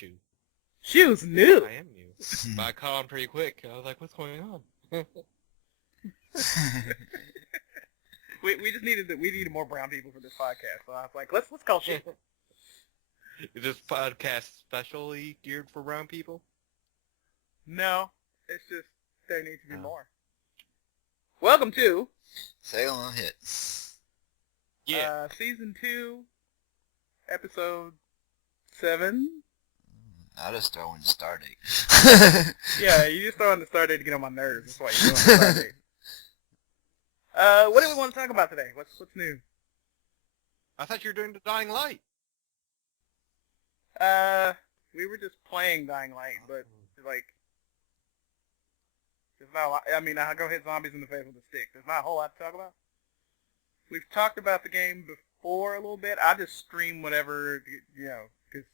Shoe. Shoe's new. I am new. But I caught on pretty quick. I was like, what's going on? We just needed more brown people for this podcast. So I was like, let's call Shoe. Is this podcast specially geared for brown people? No, it's just there needs to be more. Welcome to Salem Hit. Yeah. Season 2, Episode 7. I just throw in the start date. Yeah, you just throw in the start date to get on my nerves. That's why you're doing the start date. What do we want to talk about today? What's new? I thought you were doing the Dying Light. We were just playing Dying Light, but like, there's not a lot. I mean, I'll go hit zombies in the face with a stick. There's not a whole lot to talk about. We've talked about the game before a little bit. I just stream whatever, because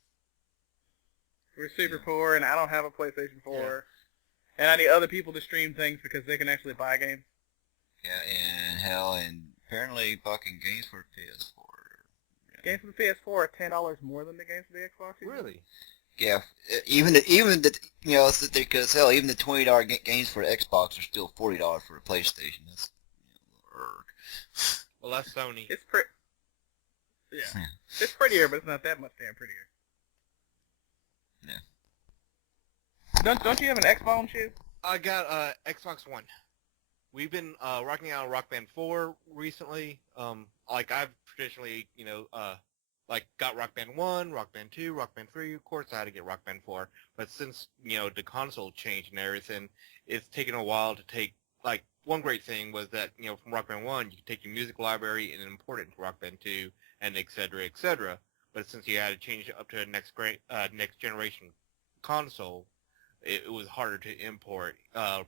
we're super poor and I don't have a PlayStation 4, and I need other people to stream things because they can actually buy games. Yeah, and hell, and apparently fucking games for PS4. Games for the PS4 are $10 more than the games for the Xbox. Really? Yeah, even sit there, because hell, even the $20 games for Xbox are still $40 for a PlayStation. That's Well, that's Sony. It's pretty. Yeah, it's prettier, but it's not that much damn prettier. Yeah. Don't you have an Xbox, Shoe? I got Xbox One. We've been rocking out Rock Band 4 recently. Like I've traditionally, got Rock Band 1, Rock Band 2, Rock Band 3. Of course, I had to get Rock Band 4. But since the console changed and everything, it's taken a while to take. Like one great thing was that from Rock Band 1, you could take your music library and import it into Rock Band 2, and et cetera, et cetera. But since you had to change it up to a next generation console, it was harder to import.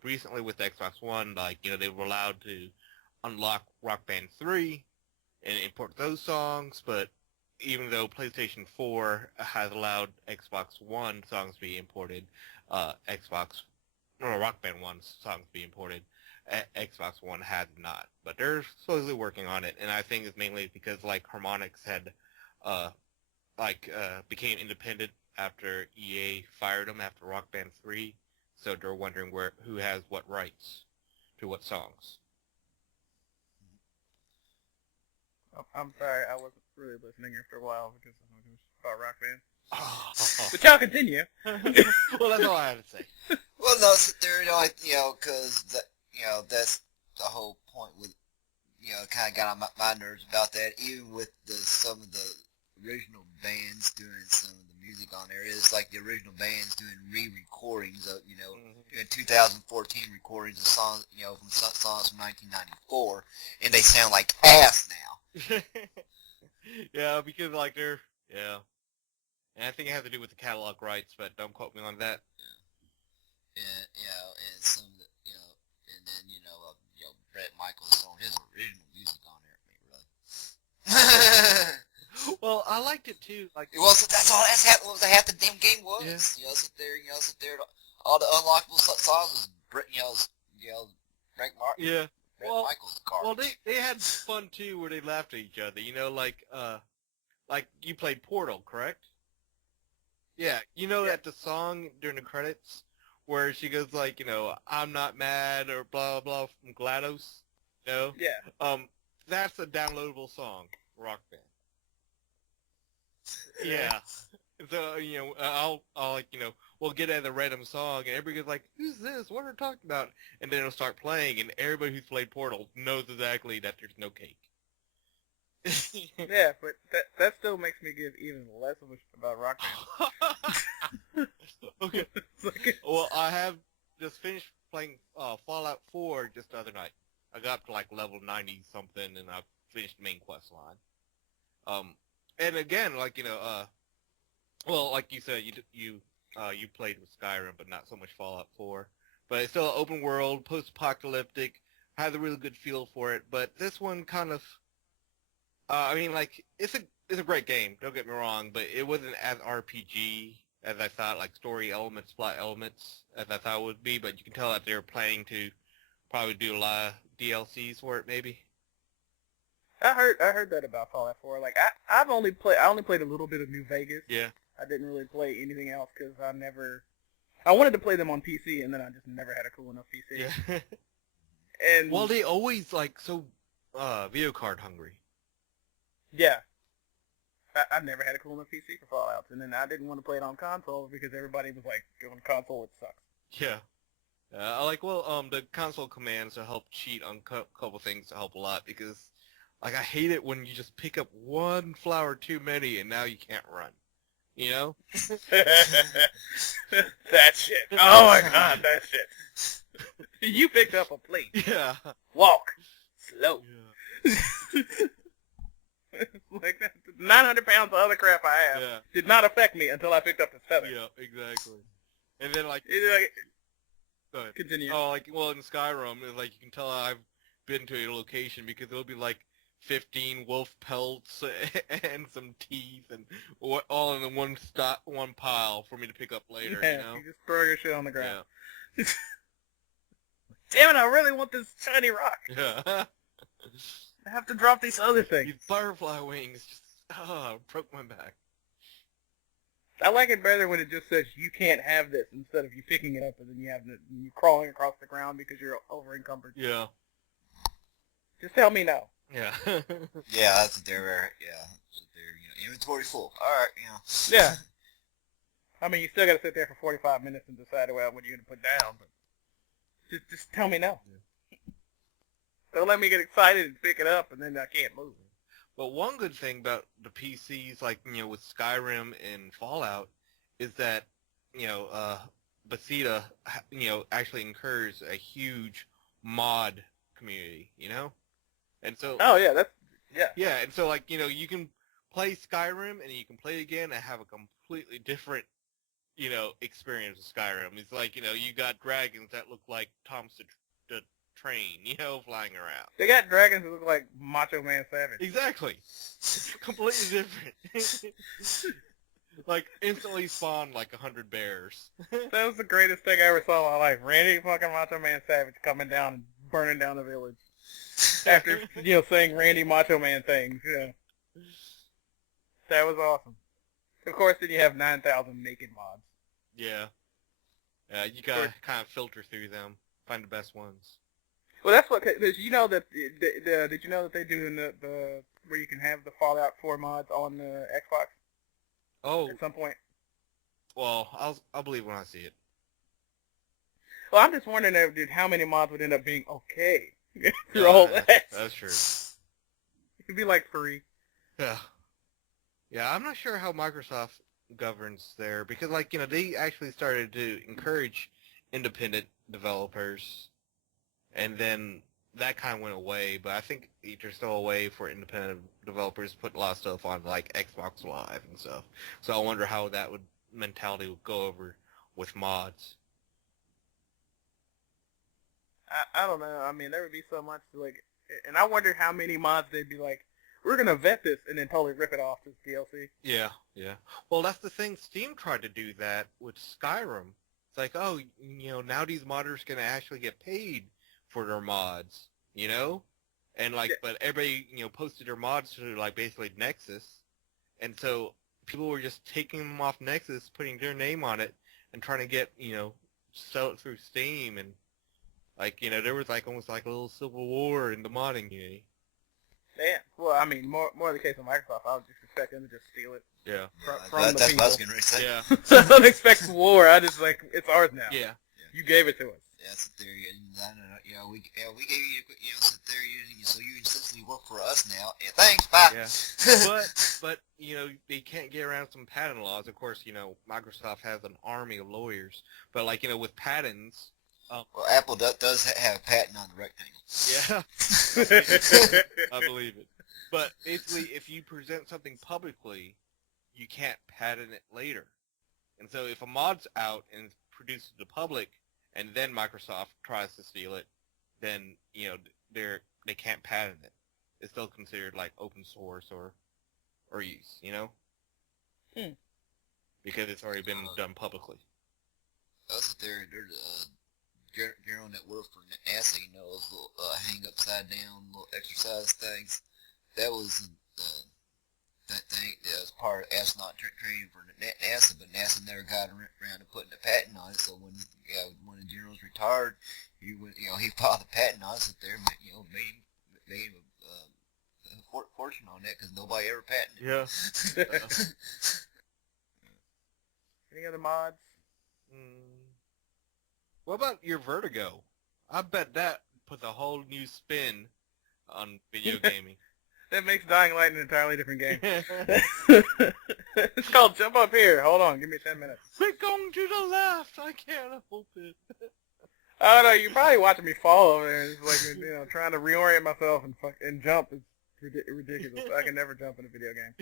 Recently with the Xbox One, they were allowed to unlock Rock Band 3 and import those songs, but even though PlayStation 4 has allowed Xbox One songs to be imported, Rock Band 1 songs to be imported, Xbox One has not. But they're supposedly working on it, and I think it's mainly because, Harmonix had, became independent after EA fired them after Rock Band 3, so they're wondering who has what rights to what songs. I'm sorry, I wasn't really listening after a while because I was about Rock Band. Oh. But y'all continue. Well, that's all I have to say. Well, no, sit there, because that's the whole point with, kind of got on my nerves about that. Even with some of the original bands doing some of the music on there, it's like the original bands doing re-recordings of, doing 2014 recordings of songs, from songs from 1994, and they sound like ass now. Yeah, because and I think it has to do with the catalog rights, but don't quote me on that. And and some of the, and then Brett Michaels throwing his original music on there. Really. Well, I liked it too. That's half the damn game was. Yeah. Sit there. All the unlockable songs was Frank Martin. Yeah. Brett Michaels garbage. Well, they had fun too, where they laughed at each other. Like you played Portal, correct? Yeah. At the song during the credits where she goes I'm not mad or blah blah from GLaDOS. Yeah. That's a downloadable song, Rock Band. Yeah. So, I'll we'll get at the random song, and everybody goes like, who's this? What are they talking about? And then it'll start playing, and everybody who's played Portal knows exactly that there's no cake. Yeah, but that still makes me give even less of a shit about Rock Band. Okay. Well, I have just finished playing Fallout 4 just the other night. I got up to level 90-something, and I finished the main quest line. And again, well, like you said, you played with Skyrim, but not so much Fallout 4. But it's still open world, post-apocalyptic. Has a really good feel for it. But this one kind of, it's a great game. Don't get me wrong, but it wasn't as RPG as I thought, story elements, plot elements, as I thought it would be. But you can tell that they're planning to probably do a lot of DLCs for it, maybe. I heard that about Fallout 4. I only played a little bit of New Vegas. Yeah. I didn't really play anything else because I wanted to play them on PC, and then I just never had a cool enough PC. Yeah. And Well, they always like so video card hungry. yeah, I never had a cool enough PC for Fallouts, and then I didn't want to play it on console because everybody was like, on console it sucks. Yeah. The console commands to help cheat on couple things to help a lot because, like, I hate it when you just pick up one flower too many and now you can't run. You know? That shit. Oh my god, that shit. You picked up a plate. Yeah. Walk. Slow. Yeah. Like that. 900 pounds of other crap I have did not affect me until I picked up this feather. Yeah, exactly. And then, like... Go ahead. Continue. Oh, like, well, in Skyrim, it's like, you can tell I've been to a location because there'll be, like, 15 wolf pelts and some teeth and all in one pile for me to pick up later, yeah, you know? You just throw your shit on the ground. Yeah. Damn it, I really want this shiny rock. Yeah. I have to drop these other things. These butterfly wings just, broke my back. I like it better when it just says you can't have this instead of you picking it up and then you crawling across the ground because you're over encumbered. Yeah. Just tell me no. Yeah. Yeah, that's what they're, inventory full. Alright, Yeah. I mean, you still got to sit there for 45 minutes and decide what you're going to put down, but just tell me no. Yeah. Don't let me get excited and pick it up and then I can't move. But one good thing about the PCs, like, with Skyrim and Fallout, is that, Bethesda, actually encourages a huge mod community, And so... Oh, yeah, Yeah, and so, like, you can play Skyrim and you can play again and have a completely different, experience with Skyrim. It's like, you got dragons that look like Tom's the train, flying around. They got dragons that look like Macho Man Savage. Exactly. It's completely different. Like, instantly spawn like 100 bears. That was the greatest thing I ever saw in my life. Randy fucking Macho Man Savage coming down and burning down the village. After, saying Randy Macho Man things, That was awesome. Of course, then you have 9,000 naked mods. Yeah. You gotta kind of filter through them, find the best ones. Well, that's what. Did you know that they do in the where you can have the Fallout 4 mods on the Xbox? Oh. At some point. Well, I'll believe when I see it. Well, I'm just wondering, how many mods would end up being okay through all that? That's true. It could be like 3. Yeah. Yeah, I'm not sure how Microsoft governs there because, like, they actually started to encourage independent developers. And then that kind of went away, but I think there's still a way for independent developers to put a lot of stuff on, like, Xbox Live and stuff. So I wonder how that mentality would go over with mods. I don't know. I mean, there would be so much, like... And I wonder how many mods they'd be like, we're going to vet this and then totally rip it off as DLC. Yeah, yeah. Well, that's the thing. Steam tried to do that with Skyrim. It's like, oh, now these modders can actually get paid for their mods, and like, but everybody, posted their mods to, like, basically Nexus, and so people were just taking them off Nexus, putting their name on it, and trying to get, sell it through Steam, and, like, there was, like, almost like a little civil war in the modding community. Yeah, well, I mean, more the case of Microsoft, I would just expect them to just steal it. Yeah. From the that's people. what I was going to say. Yeah. So I don't expect war. I just, like, it's ours now. Yeah. You gave it to us. Yeah, that's the theory. And we gave you, sit there, so you essentially work for us now. Yeah, thanks, bye. Yeah. But they can't get around some patent laws. Of course, Microsoft has an army of lawyers. But, like, with patents. Well, Apple does have a patent on the rectangle. Yeah. I believe it. But basically, if you present something publicly, you can't patent it later. And so if a mod's out and it's produced to the public, and then Microsoft tries to steal it, then, they can't patent it. It's still considered, like, open source or use, Because it's already been done publicly. That's what they're general that work for NASA, those little hang upside down little exercise things. That was thing that was part of astronaut training for NASA, but NASA never got around to putting a patent on it. So when the generals retired, he filed a patent on it. So there, made him a fortune on that because nobody ever patented it. Yeah. Any other mods? What about your Vertigo? I bet that puts a whole new spin on video gaming. That makes Dying Light an entirely different game. It's called Jump Up Here. Hold on, give me 10 minutes. Click on to the left. I can't help it. I don't know. You're probably watching me fall over there. It's like trying to reorient myself and jump. It's ridiculous. I can never jump in a video game.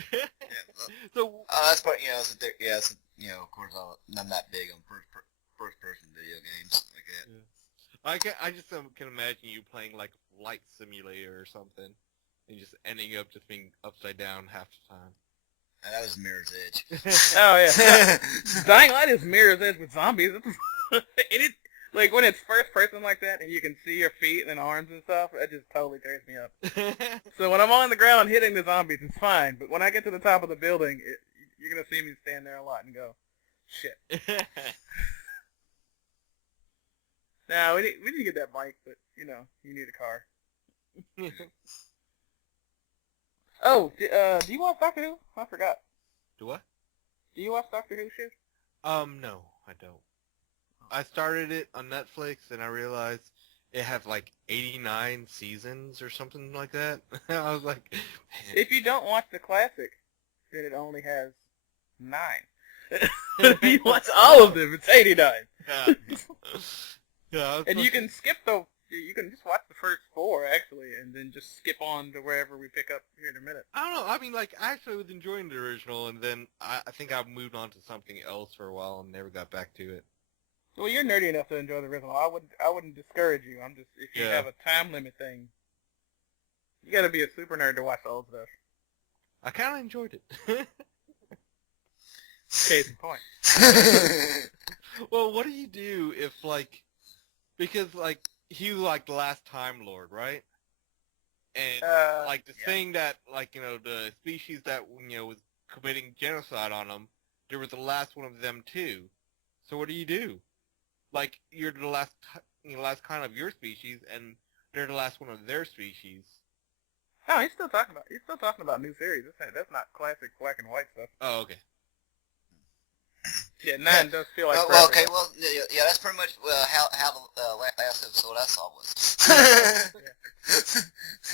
So that's part. Of course, I'm not big on first-person video games like that. I just can imagine you playing like Flight Simulator or something, and just ending up just being upside down half the time. And that was Mirror's Edge. Oh yeah, Dying Light is Mirror's Edge with zombies. Like when it's first person like that, and you can see your feet and arms and stuff, it just totally tears me up. So when I'm on the ground hitting the zombies, it's fine. But when I get to the top of the building, you're gonna see me stand there a lot and go, shit. No, we didn't get that bike, but you need a car. Oh, do you watch Doctor Who? I forgot. Do what? Do you watch Doctor Who shit? No, I don't. I started it on Netflix, and I realized it had like 89 seasons or something like that. I was like, man. If you don't watch the classic, then it only has 9. If you watch all of them, it's 89. Yeah. Yeah, and you can skip you can just watch the first 4 actually, and then just skip on to wherever we pick up here in a minute. I don't know. I mean, like, I actually was enjoying the original, and then I think I moved on to something else for a while and never got back to it. Well, you're nerdy enough to enjoy the original. I wouldn't discourage you. I'm just, if you have a time limit thing, you got to be a super nerd to watch the old stuff. I kind of enjoyed it. Case in point. Well, what do you do if, like, because, like, he was, like, the last Time Lord, right? And, like, the thing that, like, the species that, was committing genocide on them, there was the last one of them, too. So what do you do? Like, you're the last kind of your species, and they're the last one of their species. No, he's still talking about new series. That's not classic black and white stuff. Oh, okay. Yeah, 9 does feel like. Well, okay, well, yeah, that's pretty much how the last episode I saw was.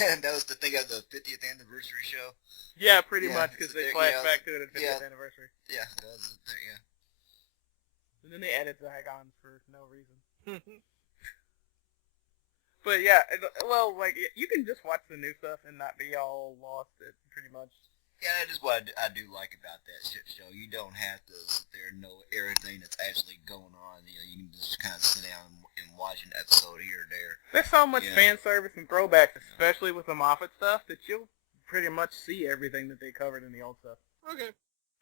And that was the thing of the 50th anniversary show. Yeah, pretty much, because they flashed back to it at 50th anniversary. Yeah, that was the thing, yeah. And then they added Zygons for no reason. But yeah, well, like, you can just watch the new stuff and not be all lost at pretty much. Yeah, that is what I do like about that shit show. You don't have to sit there and know everything that's actually going on. You can just kind of sit down and watch an episode here or there. There's so much fan service and throwbacks, especially with the Moffat stuff, that you'll pretty much see everything that they covered in the old stuff. Okay.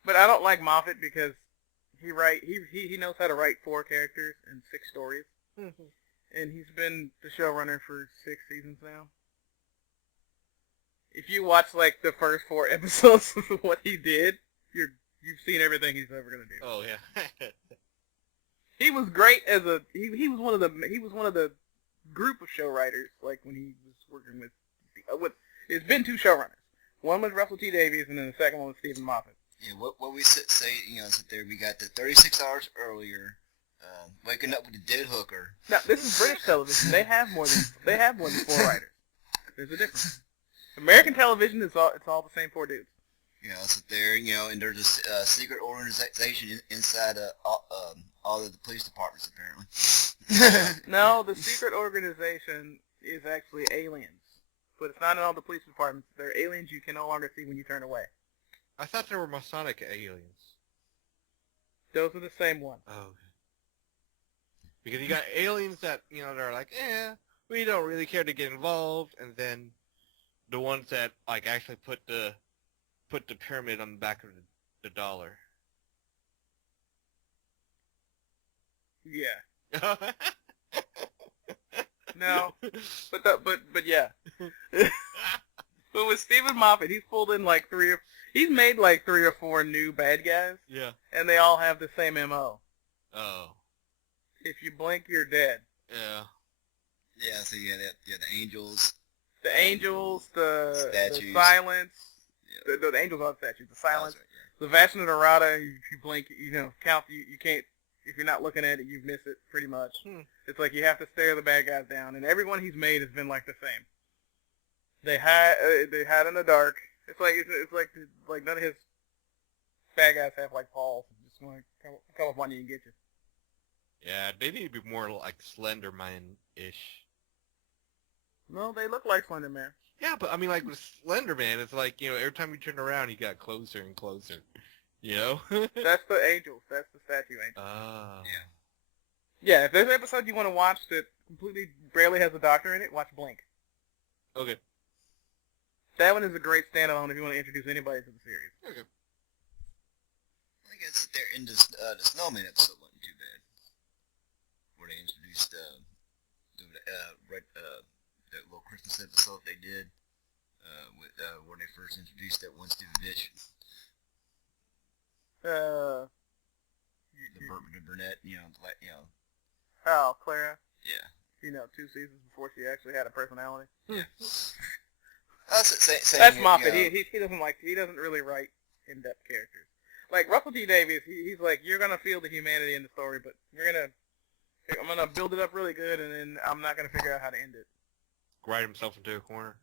But I don't like Moffat because he knows how to write 4 characters and 6 stories. And he's been the showrunner for 6 seasons now. If you watch, like, the first 4 episodes of what he did, you've seen everything he's ever gonna do. Oh yeah. He was great as he was one of the group of show writers, like when he was working with it's been 2 showrunners. One was Russell T Davies, and then the second one was Stephen Moffat. Yeah, what we sit there, we got the 36 hours earlier, waking up with a dead hooker. Now this is British television. They have more than 4 writers. There's a difference. American television it's all the same 4 dudes. Sit there, and there's a secret organization inside all of the police departments, apparently. No, the secret organization is actually aliens. But it's not in all the police departments. They're aliens you can no longer see when you turn away. I thought they were Masonic aliens. Those are the same one. Oh, okay. Because you got aliens that, they're like, we don't really care to get involved, and then the ones that, like, actually put the pyramid on the back of the dollar. Yeah. No, but yeah. But with Stephen Moffat, he's pulled in like he's made like 3 or 4 new bad guys. Yeah. And they all have the same MO. Oh. If you blink, you're dead. Yeah. Yeah, so the angels. The angels, the Statues. silence. Yeah. The angels are the statues. The silence. Oh, that's right, The Vashna Narada, if you blink, count, you can't, if you're not looking at it, you miss it, pretty much. It's like you have to stare the bad guys down, and everyone he's made has been like the same. They hide in the dark. It's like none of his bad guys have like balls. Just want to come up on you and get you. Yeah, they need to be more like Slender Man-ish. No, they look like Slender Man. Yeah, but I mean, like with Slender Man, it's like, every time you turn around, he got closer and closer. You know? That's the angels. That's the statue angel. Ah. yeah. Yeah, if there's an episode you want to watch that completely barely has a doctor in it, watch Blink. Okay. That one is a great standalone if you want to introduce anybody to the series. Okay. I guess there in the Snowman episode wasn't too bad. Where they introduced that little Christmas episode they did where they first introduced that one stupid bitch. The brunette, Oh, Clara. Yeah. 2 seasons before she actually had a personality. Yeah. That's Moffat. He doesn't really write in-depth characters. Like Russell T Davies, he's like, you're gonna feel the humanity in the story, but I'm gonna build it up really good, and then I'm not gonna figure out how to end it. Write himself into a corner.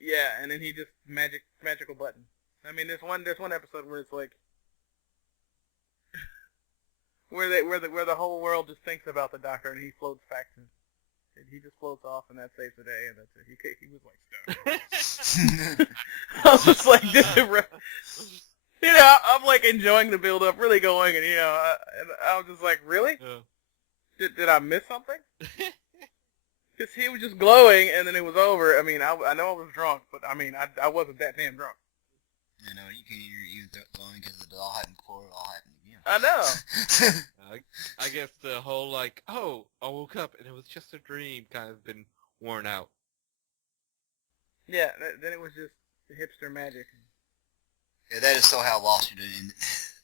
Yeah, and then he just magical button. I mean, there's one episode where it's like where the whole world just thinks about the Doctor, and he floats back to. And he just floats off, and that saves the day, and that's it. He was like stuck. I was just like, I'm like enjoying the build up, really going, and I was just like, really? Yeah. Did I miss something? Because he was just glowing, and then it was over. I mean, I know I was drunk, but I mean, I wasn't that damn drunk. You can't even going because it all happened before it all happened again. I know. I guess the whole like, oh, I woke up and it was just a dream kind of been worn out. Yeah, then it was just the hipster magic. Yeah, that is so how Lost you're doing.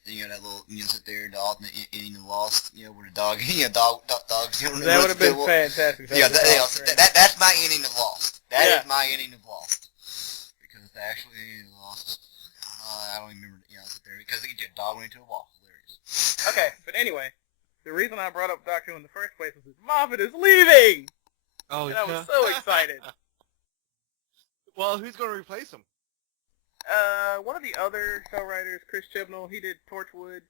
That little, sit there, the alternate ending of Lost, where the dog, dogs. That would have been fantastic. That's my ending of Lost. That is my ending of Lost. Because it's actually Lost. I don't even remember, sit there, because they get your dog went into a wall. Hilarious. Okay, but anyway, the reason I brought up Doctor Who in the first place was that Moffat is leaving! Oh, and I was so excited. Well, who's going to replace him? One of the other show writers, Chris Chibnall, he did Torchwood,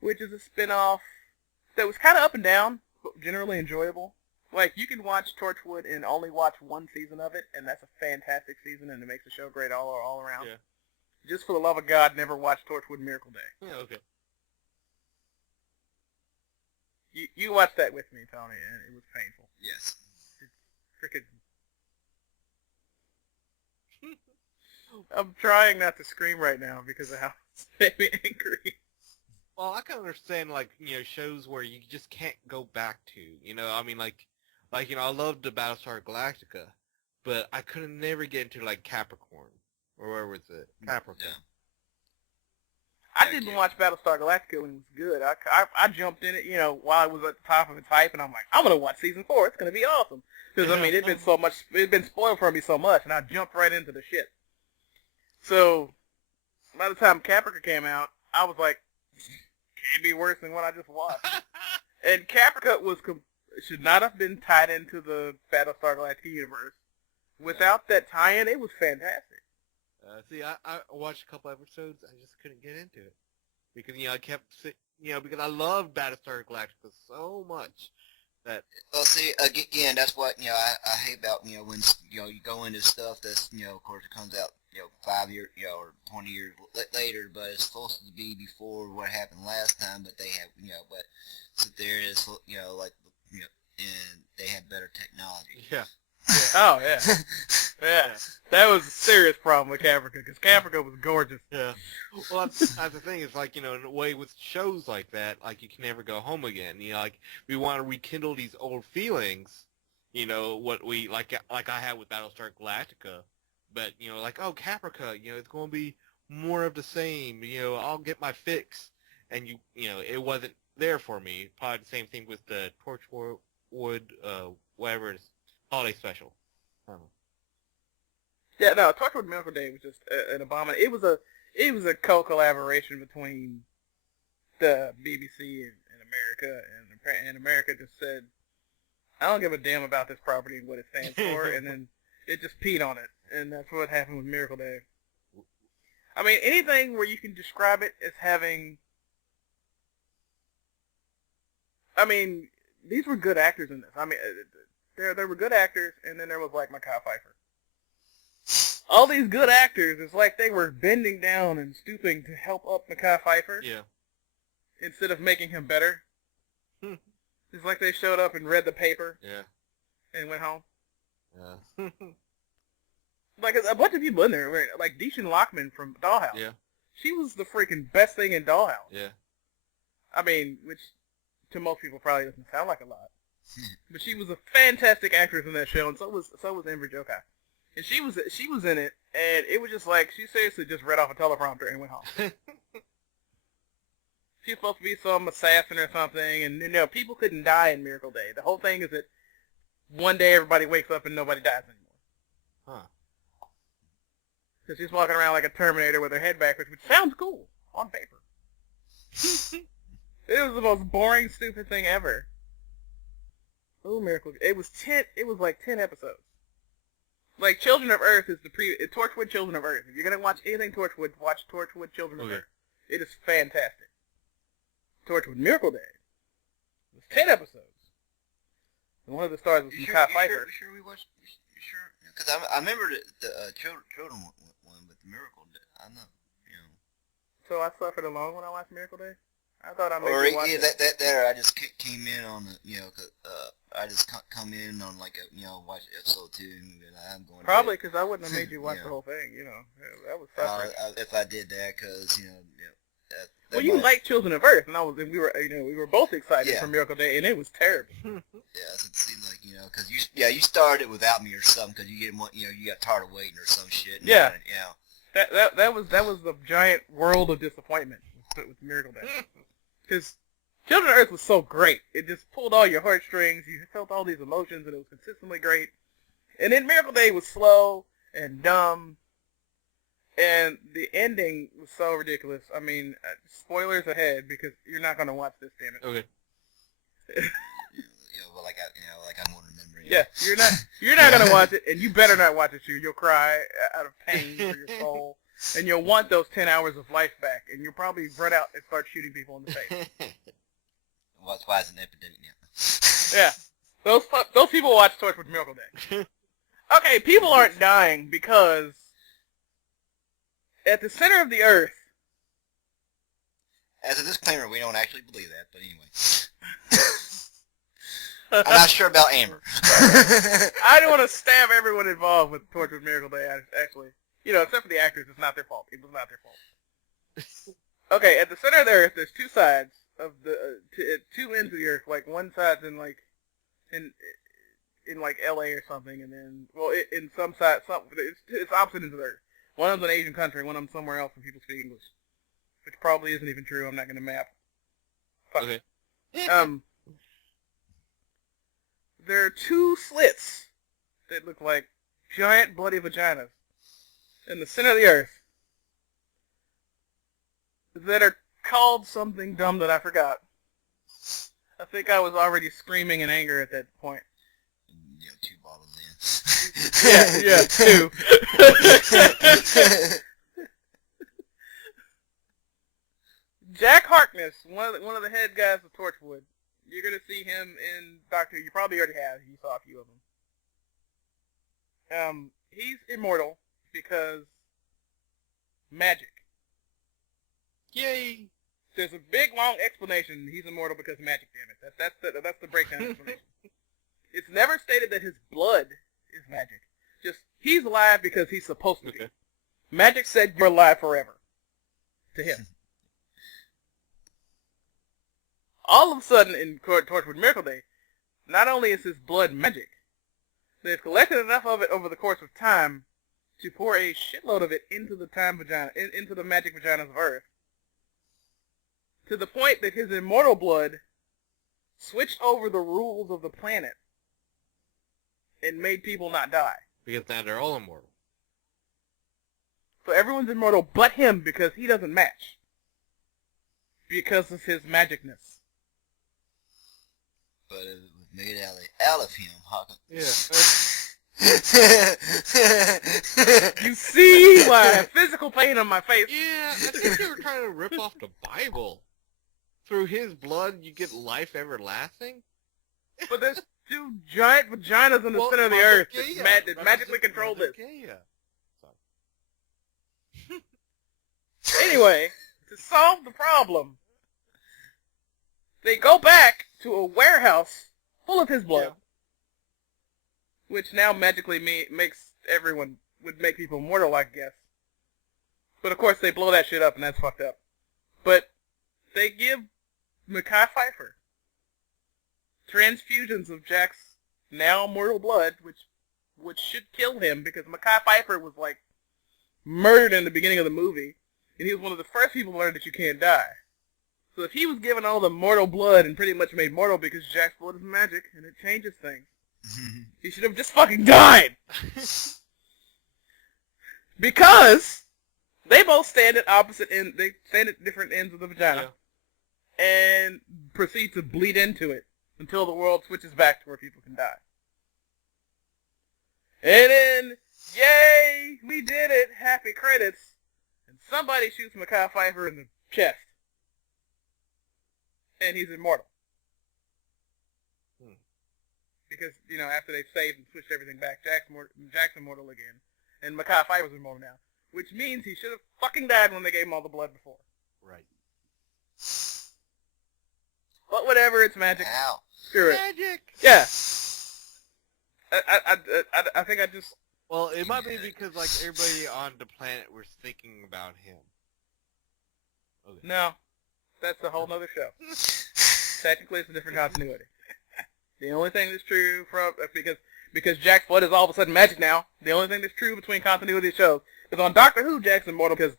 which is a spin-off that was kind of up and down, but generally enjoyable. Like, you can watch Torchwood and only watch 1 season of it, and that's a fantastic season, and it makes the show great all around. Yeah. Just for the love of God, never watch Torchwood Miracle Day. Yeah, okay. You watched that with me, Tony, and it was painful. Yes. It's freaking... I'm trying not to scream right now because of how it's made me angry. Well, I can understand, like, shows where you just can't go back to, I mean, I loved the Battlestar Galactica, but I could never get into, like, Capricorn, or where was it? Capricorn. Yeah. I didn't watch Battlestar Galactica when it was good. I jumped in it, while it was at the top of its hype, and I'm like, I'm going to watch season 4. It's going to be awesome. Because, I mean, it'd been spoiled for me so much, and I jumped right into the shit. So, by the time Caprica came out, I was like, can't be worse than what I just watched. And Caprica should not have been tied into the Battlestar Galactica universe. Without that tie-in, it was fantastic. See, I watched a couple episodes, I just couldn't get into it. Because, I kept, because I love Battlestar Galactica so much. Well, see, again, that's what, I hate about, when, you go into stuff that's, of course, it comes out, 5 years, or 20 years later, but it's supposed to be before what happened last time, but they have, but sit there is, and they have better technology. Yeah. Oh, yeah. Yeah. That was a serious problem with Caprica, because Caprica was gorgeous. Yeah. Well, that's the thing. It's like, in a way with shows like that, like, you can never go home again. Like, we want to rekindle these old feelings, what we, like I had with Battlestar Galactica, but like, oh, Caprica, it's going to be more of the same. I'll get my fix, and it wasn't there for me. Probably the same thing with the Torchwood, whatever it is, holiday special. I don't know. Yeah, no, Torchwood Miracle Day was just an abomination. It was a co-collaboration between the BBC and America, and America just said, I don't give a damn about this property and what it stands for, and then it just peed on it, and that's what happened with Miracle Day. I mean, anything where you can describe it as having... I mean, these were good actors in this. I mean, there were good actors, and then there was, like, Mekhi Phifer. All these good actors, it's like they were bending down and stooping to help up Mekhi Phifer. Yeah. Instead of making him better. It's like they showed up and read the paper. Yeah. And went home. Yeah. Like a bunch of people in there, like Deishan Lockman from Dollhouse. Yeah. She was the freaking best thing in Dollhouse. Yeah. I mean, which to most people probably doesn't sound like a lot. But she was a fantastic actress in that show, and so was Amber Jokai. And she was in it, and it was just like she seriously just read off a teleprompter and went home. She's supposed to be some assassin or something, and people couldn't die in Miracle Day. The whole thing is that one day everybody wakes up and nobody dies anymore. Huh. Because she's walking around like a Terminator with her head backwards, which sounds cool on paper. It was the most boring, stupid thing ever. Oh, Miracle! It was like 10 episodes. Like Children of Earth is Torchwood Children of Earth. If you're gonna watch anything Torchwood, watch Torchwood Children of Earth. It is fantastic. Torchwood Miracle Day was 10 episodes. And one of the stars was Mekhi Phifer. You sure we watched? You sure? Because I remember the children one, but the Miracle Day. I know. So I suffered alone when I watched Miracle Day. I thought I made you watch it. That I just came in on I just come in on like watch episode 2 and I'm going. Probably because I wouldn't have made you watch the whole thing. That was suffering. If I did that, because well, you like Children of Earth, and we were both excited for Miracle Day, and it was terrible. Yeah, it seemed like because you started without me or something because you didn't want you got tired of waiting or some shit. And yeah. That was the giant world of disappointment with Miracle Day. Because Children of Earth was so great. It just pulled all your heartstrings. You felt all these emotions, and it was consistently great. And then Miracle Day was slow and dumb. And the ending was so ridiculous. I mean, spoilers ahead, because you're not going to watch this, damn it. Okay. Well, like I'm going to remember. Yeah, you're not going to watch it, and you better not watch it, too. You'll cry out of pain for your soul. And you'll want those 10 hours of life back, and you'll probably run out and start shooting people in the face. Well, that's why it's an epidemic now. Yeah. Those people watch Torchwood Miracle Day. Okay, people aren't dying because at the center of the earth... As a disclaimer, we don't actually believe that, but anyway. I'm not sure about Amber. I don't want to stab everyone involved with Torchwood Miracle Day, actually. Except for the actors, it's not their fault. It was not their fault. Okay, at the center of the earth, there's two sides of the two ends of the earth. Like one side's in like L.A. or something, and then in some side, it's opposite ends of the earth. One of them's an Asian country, one of them's somewhere else, and people speak English, which probably isn't even true. I'm not going to map. Fuck. Okay. There are two slits that look like giant bloody vaginas in the center of the earth that are called something dumb that I forgot. I think I was already screaming in anger at that point. 2 bottles in. Yeah, 2. Jack Harkness, one of the head guys of Torchwood. You're going to see him in Doctor Who. You probably already have. You saw a few of them. He's immortal because magic. Yay! There's a big, long explanation. He's immortal because of magic, damn it. That's the breakdown explanation. It's never stated that his blood is magic. Just, he's alive because he's supposed to be. Okay. Magic said you're alive forever. To him. All of a sudden, in Torchwood Miracle Day, not only is his blood magic, they've collected enough of it over the course of time to pour a shitload of it into the into the magic vaginas of Earth, to the point that his immortal blood switched over the rules of the planet and made people not die. Because now they're all immortal. So everyone's immortal but him because he doesn't match. Because of his magicness. But it was made out of him, huh? Yeah. You see why I have physical pain on my face. Yeah, I think they were trying to rip off the Bible. Through his blood, you get life everlasting? But there's two giant vaginas in the center of the earth that magically control this. Anyway, to solve the problem, they go back to a warehouse full of his blood, which now magically makes would make people immortal, I guess. But of course they blow that shit up, and that's fucked up. But they give Mekhi Phifer transfusions of Jack's now mortal blood, which should kill him, because Mekhi Phifer was like murdered in the beginning of the movie, and he was one of the first people to learn that you can't die. So if he was given all the mortal blood and pretty much made mortal because Jack's blood is magic and it changes things, he should have just fucking died. Because they both stand at opposite ends. They stand at different ends of the vagina and proceed to bleed into it until the world switches back to where people can die. And then, yay, we did it, happy credits, and somebody shoots Mekhi Phifer in the chest. And he's immortal. Because, after they've saved and switched everything back, Jack's immortal again. And Mekhi Phifer's immortal now. Which means he should have fucking died when they gave him all the blood before. Right. But whatever, it's magic. Ow. Screw it. Magic! Yeah. I think I just... Well, it might be because, like, everybody on the planet was thinking about him. Okay. No. That's a whole nother show. Technically, it's a different continuity. The only thing that's true because Jack's blood is all of a sudden magic now, the only thing that's true between continuity shows is on Doctor Who, Jack's immortal because,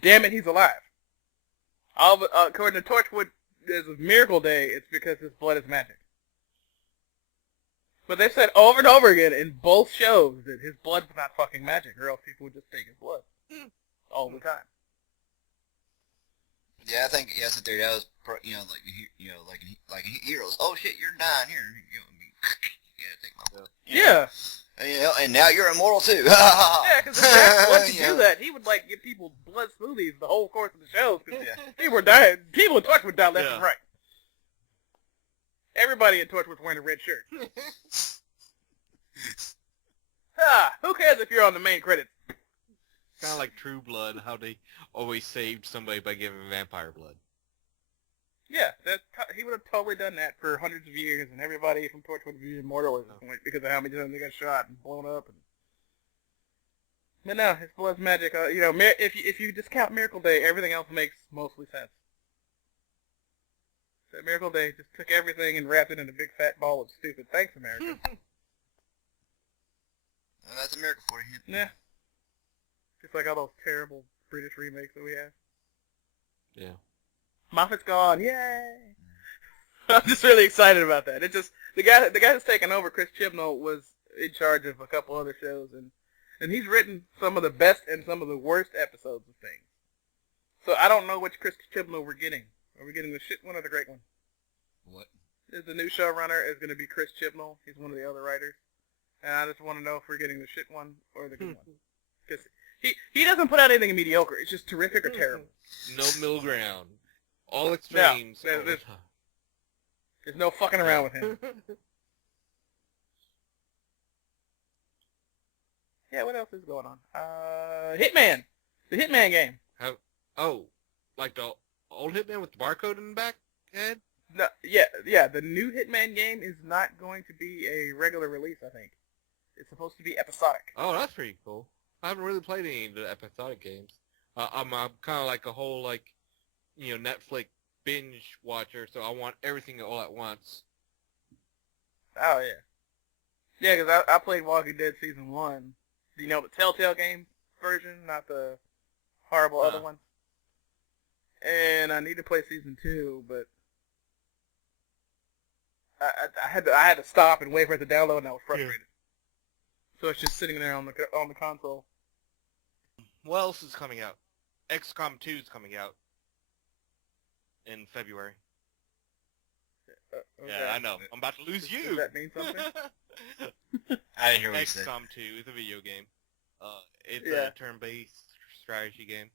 damn it, he's alive. According to Torchwood Miracle Day, it's because his blood is magic. But they said over and over again in both shows that his blood was not fucking magic, or else people would just take his blood all the time. Yeah, I think sit there. That was like heroes. Oh shit, you're dying here. Take my blood. Yeah. And now you're immortal too. Yeah, because if Jack wanted to do that, he would give people blood smoothies the whole course of the shows. Because people were dying. People in Torchwood would die left and right. Everybody in Torchwood was wearing a red shirt. Who cares if you're on the main credits? Kind of like True Blood, how they always saved somebody by giving vampire blood. Yeah, he would have totally done that for hundreds of years, and everybody from Torchwood would be immortal at this point because of how many times they got shot and blown up. But no, his blood's magic. If you discount Miracle Day, everything else makes mostly sense. So Miracle Day just took everything and wrapped it in a big fat ball of stupid. Thanks, America. Well, that's a miracle for you. Yeah. Just like all those terrible British remakes that we have. Yeah. Moffat's gone. Yay! I'm just really excited about that. It's just the guy who's taken over, Chris Chibnall, was in charge of a couple other shows, and he's written some of the best and some of the worst episodes of things. So I don't know which Chris Chibnall we're getting. Are we getting the shit one or the great one? What? Is the new showrunner is going to be Chris Chibnall? He's one of the other writers, and I just want to know if we're getting the shit one or the good one. Because he doesn't put out anything mediocre. It's just terrific or terrible. No middle ground. All extremes. No, there's no fucking around with him. Yeah, what else is going on? Hitman. The Hitman game. Like the old Hitman with the barcode in the back head? No, yeah. The new Hitman game is not going to be a regular release, I think. It's supposed to be episodic. Oh, that's pretty cool. I haven't really played any of the episodic games. I'm kind of like a whole, Netflix binge watcher, so I want everything all at once. Oh, yeah. Yeah, because I played Walking Dead Season 1, You know, the Telltale game version, not the horrible other one. And I need to play season 2, but I had to stop and wait for it to download, and I was frustrated. Yeah. So it's just sitting there on the console. What else is coming out? XCOM 2 is coming out in February. Okay. Yeah, I know. I'm about to lose you. Does that mean something? I didn't hear what you said. XCOM 2 is a video game. It's a turn-based strategy game.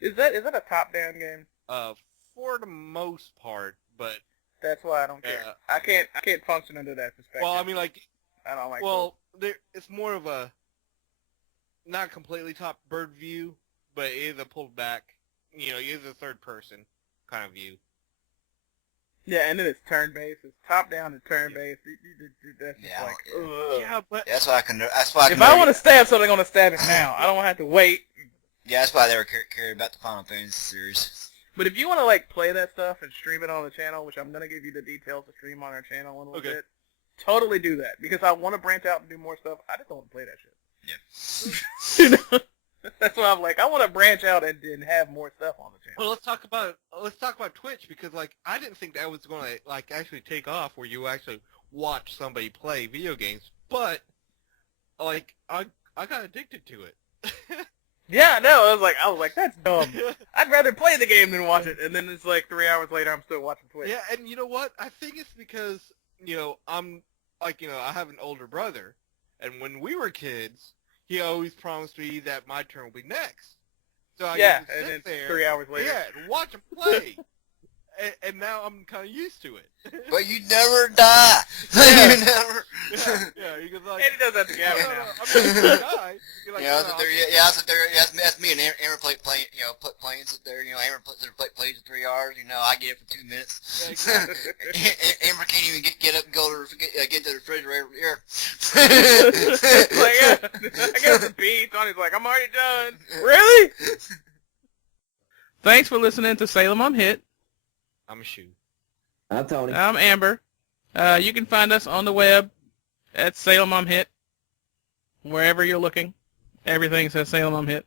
Is that a top-down game? For the most part, but that's why I don't care. I can't function under that perspective. Well, I mean, like, I don't like. Well, it's more of a not completely top bird view, but it is a pulled back. You know, it is a third person kind of view. Yeah, and then it's turn-based. It's top-down and turn-based. That's just like, ugh. Yeah, but that's why I can. That's why. If I want to stab something, I'm gonna stab it now. I don't have to wait. Yeah, that's why they were cared about the Final Fantasy series. But if you want to like play that stuff and stream it on the channel, which I'm gonna give you the details to stream on our channel in a little bit, totally do that because I want to branch out and do more stuff. I just don't want to play that shit. Yeah. You know? That's why I'm like, I want to branch out and have more stuff on the channel. Well, let's talk about Twitch because like I didn't think that was going to like actually take off where you actually watch somebody play video games, but like I got addicted to it. Yeah, no, I was like, that's dumb. I'd rather play the game than watch it. And then it's like 3 hours later, I'm still watching Twitch. Yeah, and you know what? I think it's because I'm like I have an older brother, and when we were kids. He always promised me that my turn will be next. So I used to sit there, 3 hours later. Yeah, and watch him play. and now I'm kind of used to it. But you never die. Yeah. You never. Yeah, he goes like. And he does that to Gavin now. I'm not gonna die. You're like, I was up there. That's me and Amber playing. Playing sit there. Amber plays for 3 hours. I get it for 2 minutes. Yeah, exactly. Amber can't even get up and go to get to the refrigerator here. I get the beat. Tony's like, I'm already done. Really? Thanks for listening to Salem on Hit. I'm a shoe. I'm Tony. I'm Amber. You can find us on the web at Salem on Hit. Wherever you're looking, everything says Salem on Hit.